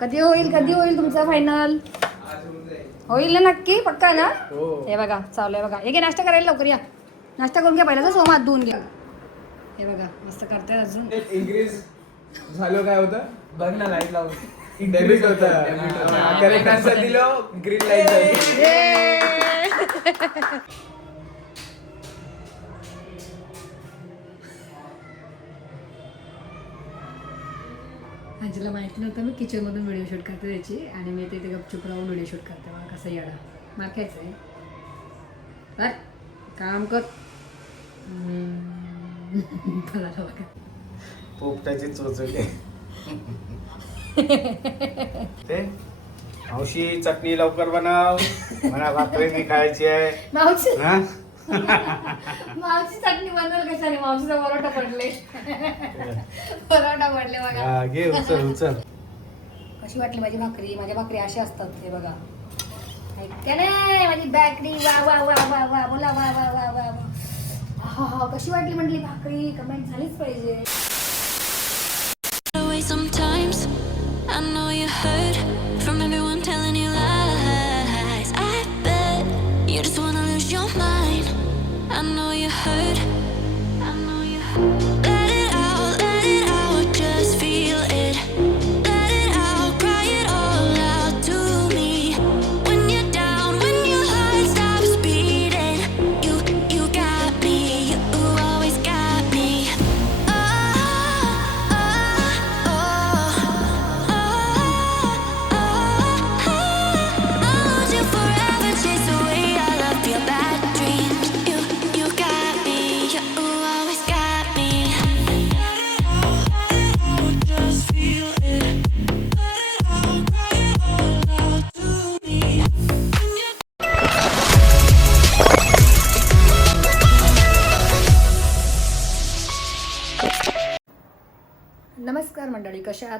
कधी होईल कधी होईल तुमचा फायनल होईल ना नक्की पक्का ना? हो. हे बघा चालू आहे बघा. हे घे नाश्ता करायला लवकर या. नाश्ता करून घ्या पहिला तर सोमात धुवून घ्या हे बघा मस्त करताय अजून. इंग्लिश झालं काय होतं? बघ ना लाइट लावून. डेबिट होतं. करेक्ट आन्सर दिलं. ग्रीन लाइट आजीला माहिती नव्हतं मी किचनमधून व्हिडिओ शूट करते त्याची आणि मी तिथे गपचूप राहून व्हिडिओ शूट करते मला कसं येडा. मारखायचं आहे. बर काम कर. बघा बघा. पोपटाची चोचले. ते? मावशी चटणी लवकर बनव. मला भाकरी नाही खायची आहे. मावशी चटणी बनवल कशाने? मावशीचा परोठा पडले. परोठा पडले बघा. हा, घे उचल उचल. कशी वाटली माझी भाकरी? माझ्या भाकरी अशा असतात हे बघा. ऐका नाही माझी भाकरी वा वा वा वा वा बोला वा वा वा वा वा. हा हा कशी वाटली म्हटली भाकरी? कमेंट झालीच पाहिजे.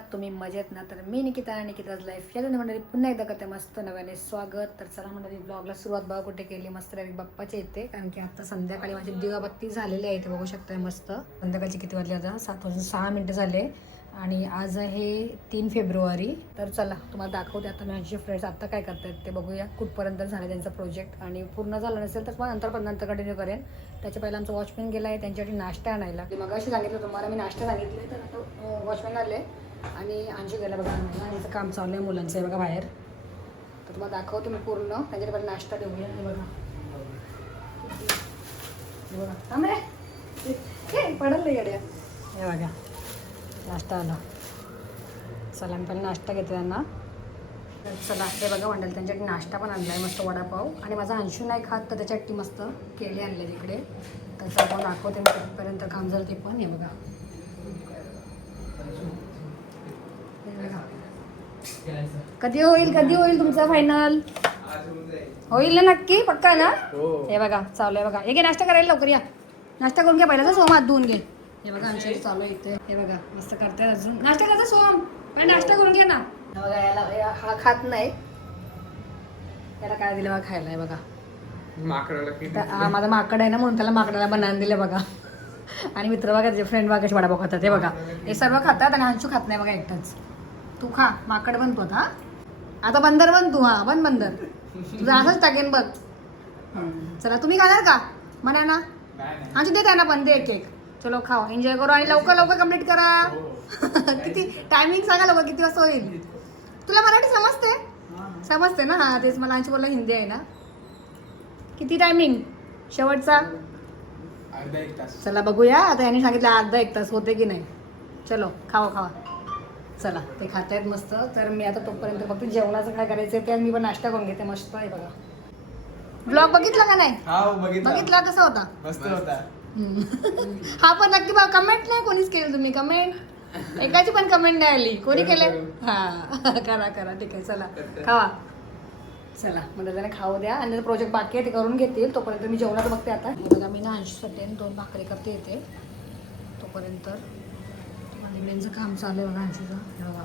आहात तुम्ही मजेत ना? तर मी निकिता आणि निकिताज लाईफ या दोन्ही मंडळी पुन्हा एकदा करते मस्त नव्याने स्वागत. तर चला मंडळी ब्लॉगला सुरुवात बघा कुठे केली. मस्त रवी बाप्पाचे येते कारण की आता संध्याकाळी माझी दिवाबत्ती झालेली आहे ते बघू शकताय मस्त. संध्याकाळची किती वाजले आता? सात वाजून सहा मिनटं झाले. आणि आज आहे तीन फेब्रुवारी. तर चला तुम्हाला दाखवते आता माझे फ्रेंड्स आता काय करतात ते बघूया. कुठपर्यंत झालं त्यांचा प्रोजेक्ट आणि पूर्ण झालं नसेल तर मग नंतर पण नंतर कंटिन्यू करेन. त्याच्या पहिला आमचा वॉचमॅन गेला आहे त्यांच्यासाठी नाश्ता आणायला. मग अशी सांगितलं तुम्हाला मी नाश्ता सांगितले तर आता वॉचमॅन आले. आणि अंशू गेला बघा आमचं आणि काम चाललं आहे मुलांचं आहे बघा बाहेर. तर तुम्हाला दाखवतो मी पूर्ण त्यांच्याकडे बघा नाश्ता देऊया. हे बघा. बघा. थांब रे. पडल रे गड्या हे बघा. नाश्ता आला. चला मी पहिला नाश्ता घेते त्यांना. चला हे बघा मंडळ त्यांच्यासाठी नाश्ता पण आणला आहे मस्त वडापाव. आणि माझा अंशू नाही खात तर त्याच्यासाठी मस्त केले आणले तिकडे. तर चला दाखवते मी तिथपर्यंत काम झालं ते पण हे बघा. कधी होईल कधी होईल तुमचा फायनल होईल ना नक्की पक्का ना? हो. हे बघा चालू आहे बघा. हे घे नाश्ता करायला लवकर या. नाश्ता करून घ्या पहिला तर सोम हात धुवून घे. हे बघा आमच्या इथे चालू आहे इथे. हे बघा मस्त करताय अजून. नाश्ता करता सोम. पहिला नाश्ता करून घ्या ना. हे बघा याला या- हा खात नाही. याला काय दिलं बघा खायला बघा. माकडाला हा माझा माकड आहे ना म्हणून त्याला माकडाला बनान दिले बघा. आणि मित्र बघा जे फ्रेंड बघा वडापाव खातात हे बघा. हे सर्व खातात आणि अंशू खात नाही बघा एकटाच. तू खा माकड बन तू आता हा? आता बंदर बन तू हा बन बंदर. तुझं असंच टाकेन बघ. चला तुम्ही खाणार का? म्हणा ना. आमची दे त्यांना पण दे एक एक. चलो खाओ. एन्जॉय करू आणि लवकर लवकर कंप्लीट करा. किती टायमिंग सांगा लवकर किती वाजता होईल? तुला मराठी समजते? समजते ना? हा तेच मला आमची बोलला हिंदी आहे ना. किती टायमिंग शेवटचा? चला बघूया. आता यांनी सांगितलं अर्धा एक तास होते की नाही. चलो खावा खावा. चला ते खात आहेत मस्त. तर मी आता तोपर्यंत फक्त जेवणाचं काय करायचं ते मी पण नाश्ता करून घेते. मस्त आहे बघा. ब्लॉग बघितला का नाही? हा बघितला. कसा होता? मस्त होता. हा पण नक्की बघा कमेंट नाही कोणीच केली तुम्ही. कमेंट एकाची पण कमेंट नाही आली. कोणी केले? हा. करा करा. ठीक आहे चला. खावा. चला म्हणजे त्याने खाऊ द्या. आणि प्रोजेक्ट बाकी आहे ते करून घेतील. तोपर्यंत मी जेवणाचं बघते आता. बघा मी ना अंशसाठी दोन भाकरी करते येते तोपर्यंत आणि मेनचं काम चालू आहे बघा अंशीचं बघा.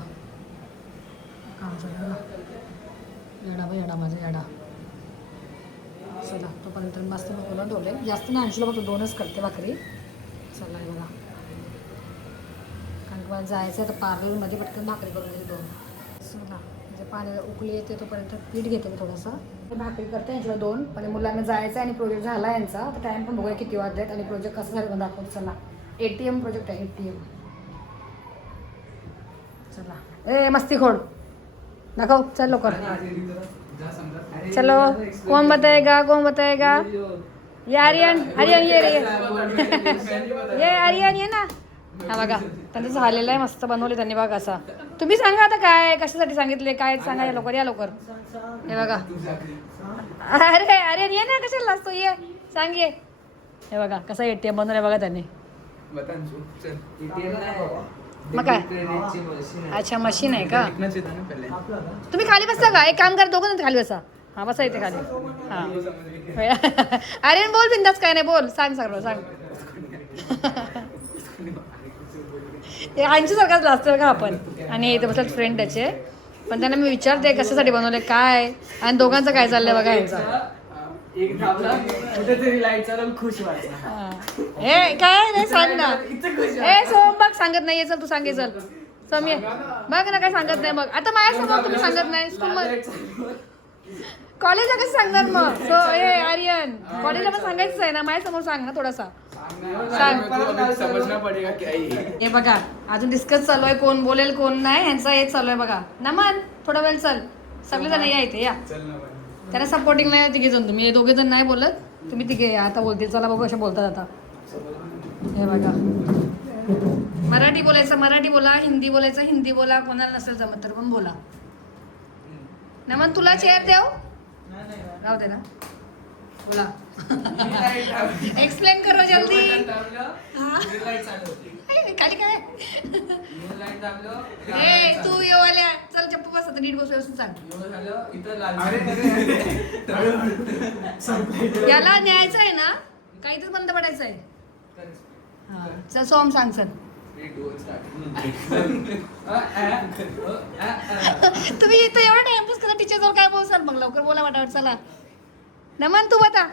काम चालू आहे बघा. येडा बा येडा माझा येडा. चला तोपर्यंत मस्त मस्त नको ठेवले जास्त ना ऐंशीला फक्त दोनच करते भाकरी. चला बघा. कारण मला जायचं आहे तर पार्लरमध्ये पटकन भाकरी करून देते दोन. चला म्हणजे पाण्याला उकळी येते तोपर्यंत पीठ घेते मी थोडंसं. ते भाकरी करते यांच्याला दोन पण मुलांना जायचं आहे आणि प्रोजेक्ट झाला यांचा. तर टाईम पण बघूया किती वाजत आहेत आणि प्रोजेक्ट कसं झालं पण दाखवतो. चला. ए टी एम प्रोजेक्ट आहे ए टी एम चला. ए मस्ती खोड. दाखव चल लवकर. चलो. कौन बताएगा कौन बताएगा? ये. आर्यन आर्यन ये रे ये. ये आर्यन ये ना. हा बघा. त्यांचं झालेलं आहे मस्त बनवले त्यांनी बघा असा तुम्ही सांगा आता काय कशासाठी सांगितले काय सांगा या लवकर या लवकर. हे बघा. अरे आर्यन ये ना कशाला असतो ये. सांग ये. हे बघा कसा एटीएम बनवलाय बघा त्यांनी. मग काय? अच्छा मशीन आहे का? तुम्ही खाली बसता का? एक काम करा दोघं खाली बसा. हा बसा इथे खाली. हा. अरे बोल बिंदास काय नाही बोल. सांग सगळं सांग. ऐंशी सारखाच लागतं का आपण. आणि इथे बसतात फ्रेंड त्याचे. पण त्यांना मी विचारते कशासाठी बनवले काय? आणि दोघांचं काय चाललंय बघा यांचं. एक धावला कुठेतरी लाइट चालवून खुश व्हायचा हा. ए काय नाही सांग ना. ए सोम बघ सांगत नाही चल तू सांगे चल. समी बघ ना काय सांगत नाही मग आता माझ्यासमोर तुम्ही सांगत नाही स्कूल कॉलेजला कसं सांगणार मग? सो ए आर्यन कॉलेजला पण सांगायचंच आहे ना? माझ्यासमोर सांग ना थोडासा. सांग पडेगा क्या हे बघा अजून डिस्कस चालू आहे कोण बोलेल कोण नाही ह्यांचा हेच चालू आहे बघा. नमन थोडा वेळ चल. सगळे जण या इथे या. त्यांना सपोर्टिंग नाही तिघे जण. तुम्ही हे दोघे जण नाही बोलत. तुम्ही तिघे आता बोलतील. चला बघू अशा बोलतात आता. हे बघा. मराठी बोलायचं मराठी बोला हिंदी बोलायचं हिंदी बोला कोणाला नसेल जमत तर पण बोला. नमन तुला चेअर देऊ राहू दे ना. बोला. एक्सप्लेन करो जल्दी. खाली काय? ए तू येऊ आल्या चल चप्पू बस आता नीट बस व्यवस्थित सांग. याला न्यायचं आहे ना? काहीतरी बंद पडायचं आहे. हा. चल सोम सांग चल. तुम्ही इथं एवढं टाइमपास करा टीचर जवळ काय बोलसाल मग लवकर बोला वाटावट चला. नमन तू बता.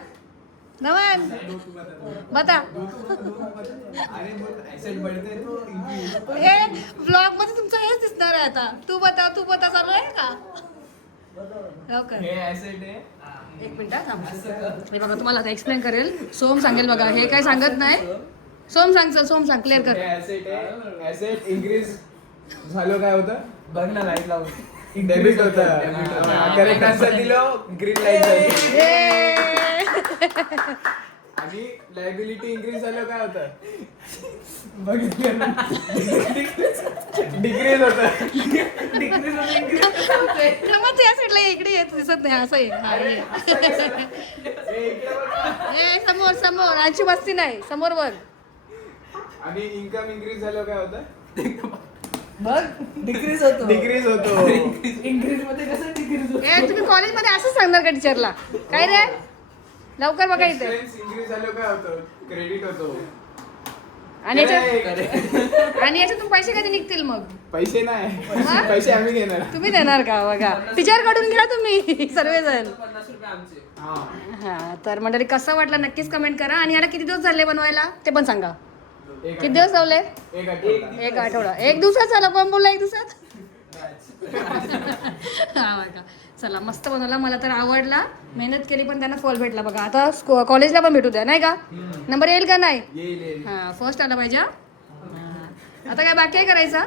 नमन. बता. हे ब्लॉगमध्ये तुमचं हेच दिसणार आहे आता. तू बता तू बता चालू आहे का? लवकर. एक मिनिट हा, थांबा. बघा तुम्हाला आता एक्सप्लेन करेल. सोम सांगेल बघा हे काय सांगत नाही. सोम सांग चल सोम सांग क्लिअर कर. इन्क्रीज झालं काय होतं? बघ ना लाइट लावून. डेबिट होतं. करेक्ट आन्सर दिलं. ग्रीन लाइट आणि लायबिलिटी इन्क्रीज झालं काय होतं? बघितलं? ना डिक्रीज होतं तू या साईडला इकडे येत दिसत नाही असं ये हा, ये. हे. इकडे बघ. ए समोर समोर आमची वस्ती नाही समोर बघ. आणि इन्कम इन्क्रीज झालं काय होतं? बघ डिक्रीज होतो. डिक्रीज होतो. मध्ये कसं डिक्रीज ए तुम्ही कॉलेजमध्ये असंच सांगणार का टीचरला काय रे? लवकर बघा इथे. इन्क्रीज झालं काय होतं? क्रेडिट होतो. आणि याच्यात. आणि याच्यातून पैसे कधी निघतील मग? पैसे नाही. हा? पैसे आम्ही घेणार. तुम्ही देणार का बघा? टीचरकडून घ्या तुम्ही सर्वजण. पन्नास रुपये आमचे हा. हा तर मंडळी कसं वाटलं नक्कीच कमेंट करा. आणि याला किती दिवस झाले बनवायला? ते पण सांगा. एक किती दिवस लावले? एक आठवडा. एक आठवडा. एक दिवसात चला कोण बोलला एक दिवसात? हा बघा. चला मस्त बनवला मला तर आवडला. मेहनत केली पण त्यांना फॉल भेटला बघा. आता कॉलेजला पण भेटू द्या नाही का? नंबर येईल का नाही? हा फर्स्ट आला पाहिजे हा? हा. आता काय बाकी आहे करायचा?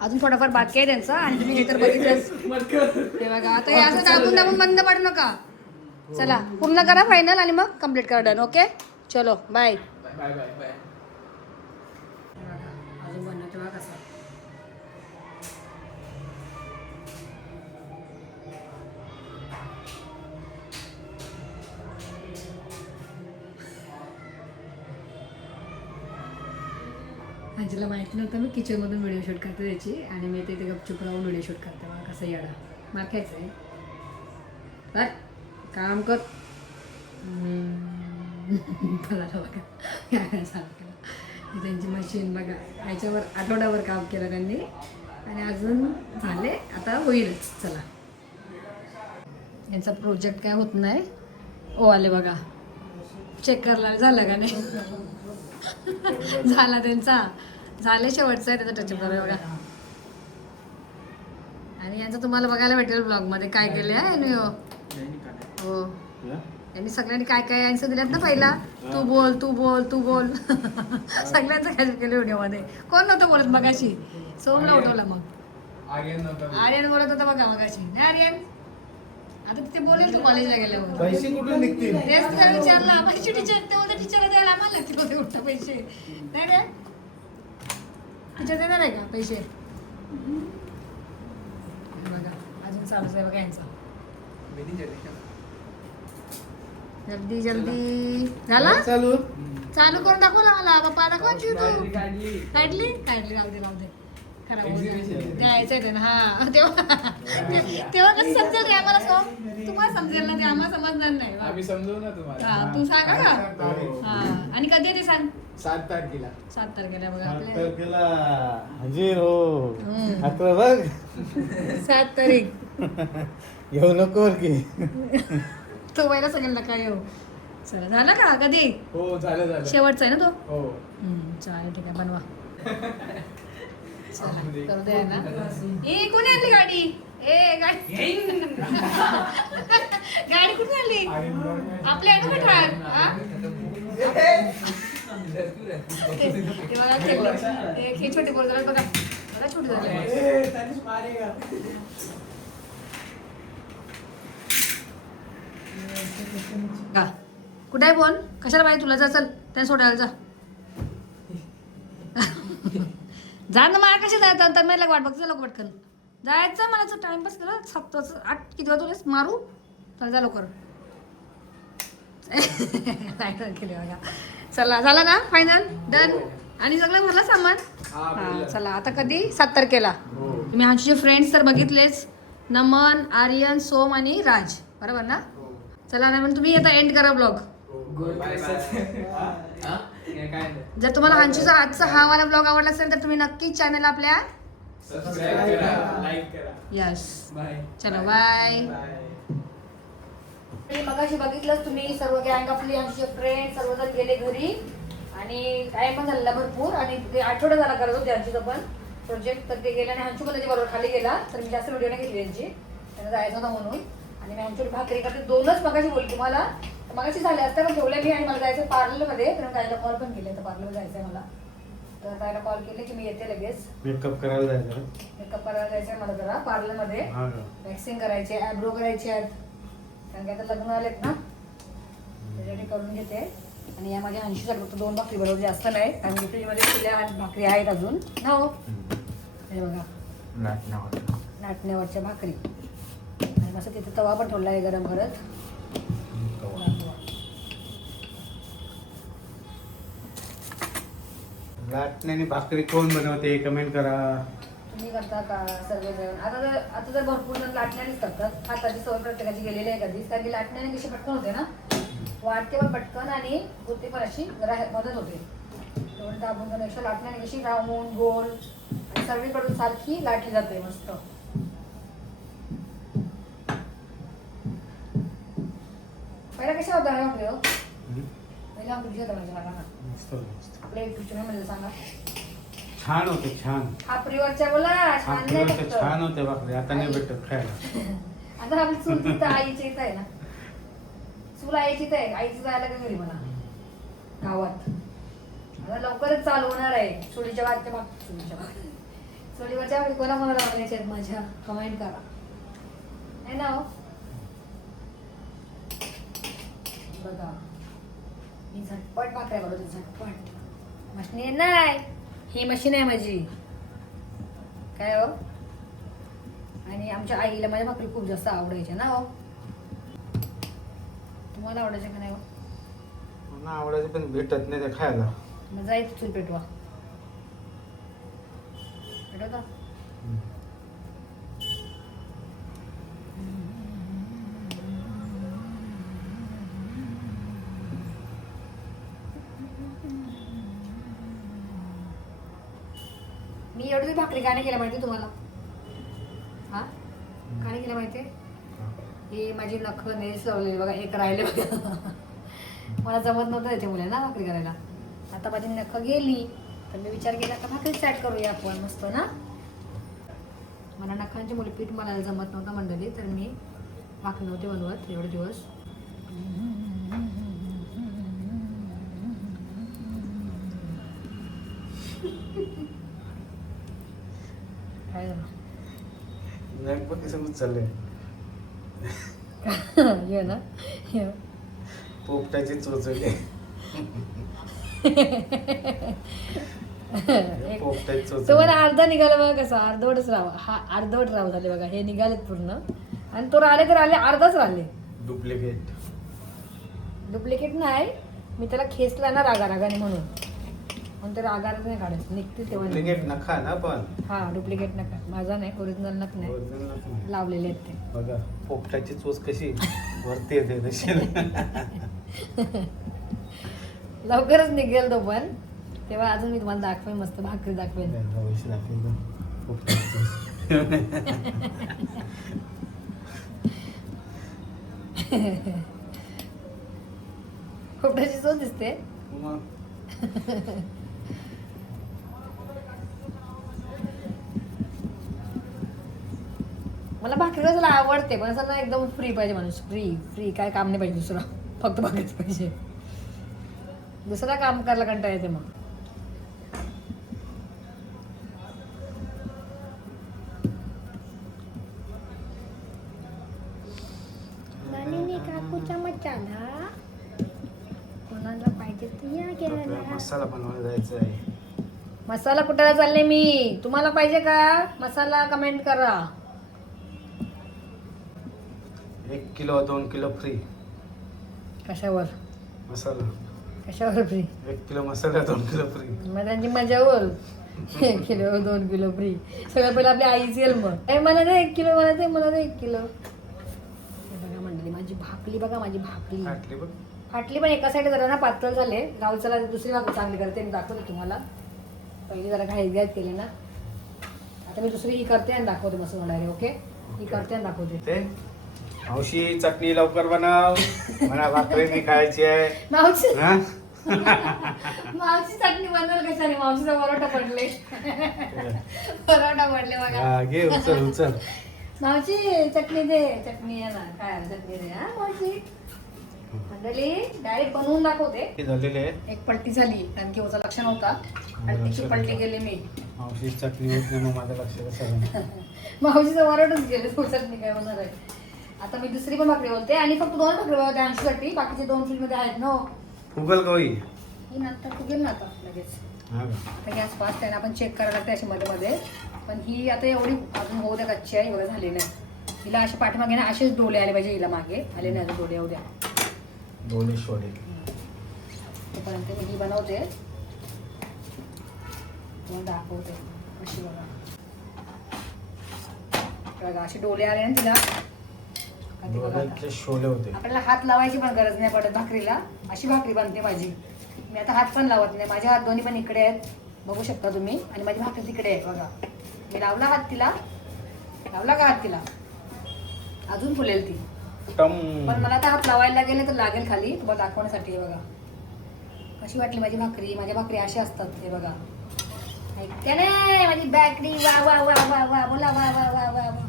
अजून थोडाफार बाकी आहे त्यांचा आणि तुम्ही हे तर बघितलंच. हे बघा आता हे असं दाबून दाबून बंद पाडू नका. चला पूर्ण करा फायनल आणि मग कंप्लीट करा डन ओके चलो बाय अंजला माहिती नव्हतं मी किचनमधून व्हिडिओ शूट करते त्याची आणि मी ते गपचूप राहून व्हिडिओ शूट करते. मला कसं येडा. मागायचं आहे. बर काम कर. हम्म. बघा. त्यांची मशीन बघा. याच्यावर आठवड्यावर काम केलं त्यांनी. आणि अजून झाले. आता होईलच. चला. यांचा प्रोजेक्ट काय होत नाही. ओ आले बघा. चेक करला झालं का नाही? झाला त्यांचा. झाले शेवटचं आहे त्याचा टचअप बघा. आणि यांचं तुम्हाला बघायला भेटेल ब्लॉगमध्ये काय केले आहे यांनी हो. हो. यांनी सगळ्यांनी काय काय आन्सर दिल्यात ना पहिला? तू बोल तू बोल तू बोल. सगळ्यांचं काय केलं व्हिडिओमध्ये कोण नव्हतं बोलत मगाशी? सोमला उठवला मग. आर्यन बोलत. होता बघा मगाशी. नाही आर्यन? आता तिथे बोलेल तू कॉलेजला गेल्यावर. पैसे कुठून निघतील? तेच तर विचारला. पैसे टीचर ते बोलते टीचरला द्यायला आम्हाला लागतील. पैसे. नाही रे टीचर देणार आहे का पैसे? बघा अजून चालूच आहे बघा यांचा. जल्दी जल्दी झाला? चालू. चालू करून दाखव ना मला बाप्पा दाखव तू. काढली, काढली. राहू दे राहू दे. खराब होऊ Exhibition. दे. द्यायचंय ते ना हा. तेव्हा तेव्हा कसं समजेल रे आम्हाला सो तुम्हाला समजेल ना ते आम्हाला समजणार नाही. आम्ही समजवू ना तुम्हाला. हा तू सांगा का हो. आणि कधी आहे ते सांग? सात तारखेला. सात तारखेला बघा सात आपल्या. तारखेला हजीर हो. हम्म. अकरा बघ. सात तारीख. घेऊ नको की. तो पहिला सांगेल ना काय येऊ चला झालं का कधी? हो झालं झालं. शेवटचा आहे ना तो? हो. हम्म, चालेल ठीक आहे बनवा. चला करू दे ना ए कोणी आणली गाडी? ए गाडी. गाडी कुठून आणली? आपल्या आहे ना पठार. हा? बघा. हे छोटे झालं बघा. बघा छोटे झाले. का? कुठे आहे फोन कशाला पाहिजे तुला जा चल त्या सोडायला जा. जा ना मला कशी जायचं? तर मला वाट बघतो लोक पटकन. जायचं मला टाइमपास केला सात वाजता आठ किती वाजता तुला मारू. चल जा लवकर. केले बघा. चला झालं ना? फायनल डन आणि सगळं भरलं सामान? हा, हा. चला आता कधी? सात तारखेला. हो. तुम्ही आमचे फ्रेंड्स तर बघितलेच. नमन आर्यन सोम आणि राज. बरोबर ना? चला ना तुम्ही आता एंड करा ब्लॉग जर तुम्हाला हांचीचा आजचा हा वाला ब्लॉग आवडला असेल तर तुम्ही नक्कीच चॅनल आपल्या यस बाय चलो बाय मगाशी बघितलंच तुम्ही सर्व गँग आपली आमचे फ्रेंड सर्वजण गेले घरी. आणि टाइम पण झालेला भरपूर. आणि ते आठवडा झाला करत होते आमची पण. प्रोजेक्ट तर ते गेले आणि हंचू पण त्याच्या बरोबर खाली गेला. तर मी जास्त व्हिडिओ नाही घेतली त्यांची. त्यांना जायचं होतं म्हणून. आणि मी हंचू भाकरी करते. दोनच मगाशी बोलली तुम्हाला. तर मगाशी झाले असते पण ठेवले मी आणि मला जायचं पार्लरमध्ये. तर ताईला कॉल पण केले. तर पार्लरमध्ये जायचं आहे मला. तर ताईला कॉल केले की मी येते लगेच. मेकअप करायला जायचं मेकअप करायला जायचं मला जरा पार्लरमध्ये? वॅक्सिंग करायचे ॲब्रो करायचे आहेत. कारण की आता लग्न आलेत ना त्याच्यासाठी करून घेते. आणि या माझ्या ऐंशीच्या फक्त दोन भाकरी बरोबर जास्त नाही. की फ्रीजमध्ये आणि भाकरी आहेत अजून. ना हो हे बघा. नाटण्यावरच्या भाकरी. आणि मस्त तिथे तवा पण ठेवला आहे गरम करत. लाटण्याने भाकरी कोण बनवते? कमेंट करा. तुम्ही करता का सर्वजण आता तर आता तर भरपूर जण लाटण्यानेच करतात. हाताची सवय प्रत्येकाची गेलेली आहे कधीच. कारण की लाटण्याने कशी पटकन होते ना? वाटते पण पटकन आणि होते पण अशी जरा मदत होते. तेवढं दाबून लाटण्याने कशी राऊंड गोल आणि सर्वीकडून सारखी लाटली जाते मस्त. पहिला कशा होता ना पहिला होता म्हणजे मला. आपल्या एक म्हणजे सांगा. छान होते छान. खापरीवरच्या बोला छान नाही. छान होते भाकरी आता नाही भेटत खायला. आता आपली चूल तिथं आईच्या इथं आहे ना. चूल आईची इथं आहे आईचं जायला का घरी मला. गावात. आता लवकरच चालू होणार आहे. चुलीच्या वाटच्या माग चुलीच्या चुलीवरच्या भाकरी कोणा कोणाला आहेत माझ्या? कमेंट करा. आहे ना हो? बघा. मी झटपट भाकऱ्या बनवते झटपट. मशीन नाही ही मशीन आहे माझी. काय हो? आणि आमच्या आईला माझ्या भाकरी खूप जास्त आवडायच्या ना हो? तुम्हाला आवडायच्या का नाही हो? मला आवडायचं पण भेटत नाही ते खायला. मग जायचं चूल पेटवा. पेटवता? मी एवढी तरी भाकरी का नाही केल्या माहिती तुम्हाला? हा? का नाही केल्या माहिती ही. माझी नख नेस लावलेली बघा एक राहिले बघा. मला जमत नव्हतं त्याच्यामुळे ना भाकरी करायला. आता माझी नख गेली तर मी विचार केला का भाकरी स्टार्ट करूया आपण मस्त ना? मला नखांची मुली पीठ मला जमत नव्हतं मंडळी तर मी भाकरी नव्हते बनवत एवढे दिवस. काय झालं? गणपती समज ये ना ये. पोपटाची चोचले पोपटाची तो मला चोचले अर्धा निघाला बघा कसा अर्धवटच राव हा अर्धवट राव झाले बघा हे निघालेत पूर्ण. आणि तो राहिले तर राहिले अर्धाच राहिले. डुप्लिकेट डुप्लिकेट नाही. मी त्याला खेचला ना रागा रागाने म्हणून. म्हणून ते रागाला नाही काढत. निघते तेव्हा. डुप्लिकेट नखा ना पण. हा डुप्लिकेट नका. माझा नाही ओरिजिनल नक नाही. Original नख नाही. लावलेले आहेत ते. बघा पोपटाची चोच कशी? वरती येते तशी. लवकरच निघेल तो पण. तेव्हा अजून मी तुम्हाला दाखवेन मस्त भाकरी दाखवेन. दाखवले पोपटाची चोच दिसते. मग? मला भाकरी करायला आवडते पण असं ना एकदम फ्री पाहिजे माणूस. फ्री फ्री काय काम नाही पाहिजे दुसरं. फक्त भाकरीच पाहिजे. दुसरा काम करायला कंटाळा येते मग. मसाला बनवायला जायचं आहे. मसाला कुठाला चालले मी? तुम्हाला पाहिजे का? मसाला कमेंट करा एक किलो दोन किलो फ्री कशावर? मसाला. कशावर फ्री एक किलो मसाला दोन किलो फ्री मग त्यांची मजा बोल एक किलो दोन किलो फ्री सगळं पहिलं आपल्या आईच येईल मग. ए मला दे एक किलो मला दे मला दे एक किलो. हे बघा मंडळी माझी भाकली बघा माझी भाकली फाटली बघ. फाटली पण एका साईड जरा ना पातळ झाले. राहुलचला दुसरी भाकरी चांगली करते मी दाखवते तुम्हाला. पहिली जरा घाई घाईत केली ना. आता मी दुसरी ही करते आणि दाखवते मस्त होणार ओके ही करते आणि दाखवते. ते? मावशी चटणी लवकर बनव. मला भाकरी नाही खायची आहे. मावशी. हा? मावशी चटणी बनवल कशाने? मावशीचा परोठा पडले. परोठा पडले बघा. हा, घे उचल उचल. मावशी चटणी दे. चटणी आहे ना. काय चटणी दे. हा मावशी. मंडळी डायरेक्ट बनवून दाखवते. हे झालेले आहे एक पलटी झाली. कारण की ओचा लक्ष नव्हता. आणि तिची पलटी केली मी. मावशी चटणी होत नाही मग माझं लक्ष कसं राहणार? मावशीचं वरटच गेले. तो चटणी काय होणार आहे? आता मी दुसरी पण भाकरी बोलते आणि फक्त दोन भाकरी बोलते ऐंशीसाठी बाकीचे दोन फ्रीजमध्ये आहेत ना फुगल कवी ही नंतर फुगेल ना आता लगेच. हा का? आता गॅस फास्ट आहे ना आपण चेक करायला लागते अशी मध्ये मध्ये. पण ही आता एवढी अजून होऊ द्या कच्ची आहे एवढं झाली नाही. हिला असे पाठीमागे ना असेच डोळे आले पाहिजे हिला मागे. आले नाही अजून डोळे उद्या डोलेश्वरी तोपर्यंत मी ही बनवते. तुम्हाला दाखवते. कशी बघा. बघा असे डोळे आले ना तिला. का ती बघा आता. डोळ्यातले शोले होते. आपल्याला हात लावायची पण गरज नाही पडत भाकरीला. अशी भाकरी बनते माझी. मी आता हात पण लावत नाही. माझे हात दोन्ही पण इकडे आहेत. बघू शकता तुम्ही. आणि माझी भाकरी तिकडे आहे बघा. मी लावला हात तिला. लावला का हात तिला? अजून फुलेल ती. टम. पण मला आता हात लावायला गेले तर लागेल खाली. तुम्हाला दाखवण्यासाठी हे बघा. कशी वाटली माझी भाकरी? माझ्या भाकरी अशा असतात हे बघा. ऐकते ना माझी भाकरी. वा वा वा वा वा बोला वा वा वा वा वा.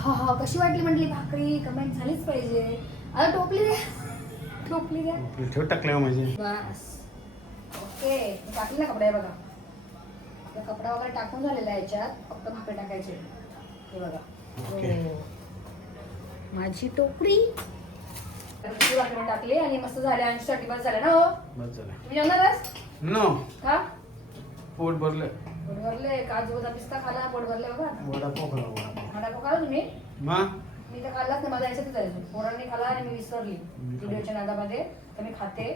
हा हा कशी वाटली म्हटली भाकरी? कमेंट झालीच पाहिजे. आता टोपली द्या. टोपली द्या. ठेव टाकले माझे बस. ओके टाकली ना कपडे बघा. आपला कपडा वगैरे टाकून झालेला आहे याच्यात. फक्त भाकरी टाकायचे हे बघा. हो. माझी टोपडी तर भाकरी टाकली आणि मस्त झाले ऐंशी साठी बस झाले ना हो? बस झालं. तुम्ही जेवणार आहेस? नो. का पोट भरलं पोट भरले काजू बदाम पिस्ता खाला. पोट भरले बघा. वडापाव. वडापाव खाडा खाला तुम्ही. मग मी तर खाल्लाच नाही माझा याच्यातच आहे पोरांनी खाला आणि मी विसरली. व्हिडिओच्या नादामध्ये. तर मी खाते.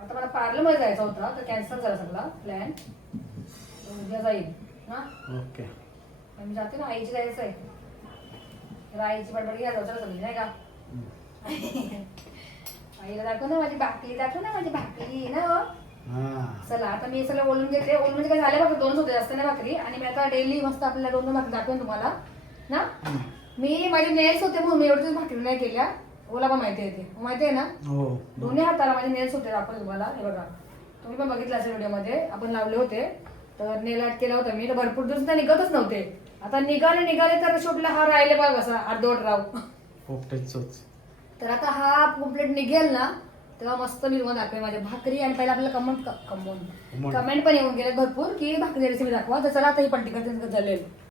आता मला पार्लरमध्ये जायचं होतं तर कॅन्सल झाला सगळा प्लॅन. उद्या जाईल ना? ओके. मी जाते ना आईची जायचं आहे. तर आईची बडबड घ्या जाऊ सगळी नाही का? आईला दाखव ना माझी भाकरी दाखव ना माझी भाकरी ना हो हा. चला आता मी सगळं बोलून घेते बोलून म्हणजे काय झाले बघा दोन होते जास्त नाही भाकरी. आणि मी आता डेली मस्त आपल्याला दोन दोन भाकरी दाखवेन तुम्हाला. ना? मी माझे नेल्स होते म्हणून मी एवढीच भाकरी नाही केल्या. ओला पण माहिती आहे ते. माहिती आहे ना? हो दोन्ही हाताला माझे नेल्स होते दाखवते तुम्हाला. हे बघा. तुम्ही पण बघितलं असेल व्हिडिओमध्ये. आपण लावले होते. तर नेल आर्ट केला होता मी. तर भरपूर दिवस निघतच नव्हते. आता निघाले निघाले तर शेवटला हा राहिले बघ असा. अर्धवट राव तर आता हा कंप्लीट निघेल ना. तेव्हा मस्त मी तुम्हाला दाखवेल माझ्या. भाकरी आणि पहिला आपल्याला कमेंट कमवून. कमेंट पण येऊन गेले भरपूर की भाकरी रेसिपी दाखवा तर चला आता ही पलटी करते झालेली